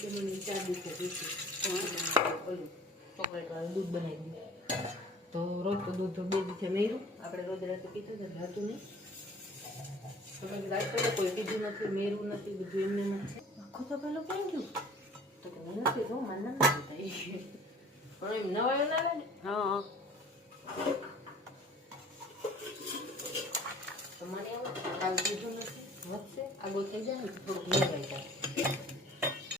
કે મને 4 દિવસે પીશું ઓલું ચોકલેટ વાળું દૂધ બનાવી દીધું તો રોજ તો દૂધ 2 દિવસે મેર્યું આપણે રોજ રાતે પીતા હતા રાતું નહીં તમે રાત્રે કોઈ પીધું નથી મેર્યું નથી બધું એમને નથી આખું તો પેલું કેમ ગયું તો કે મને નથી જો માનના નથી થાય પણ એમ નવા ના આવે ને હા તમારે આવું કાલ પીધું નથી વધશે આગળ થઈ જાય ને થોડુંક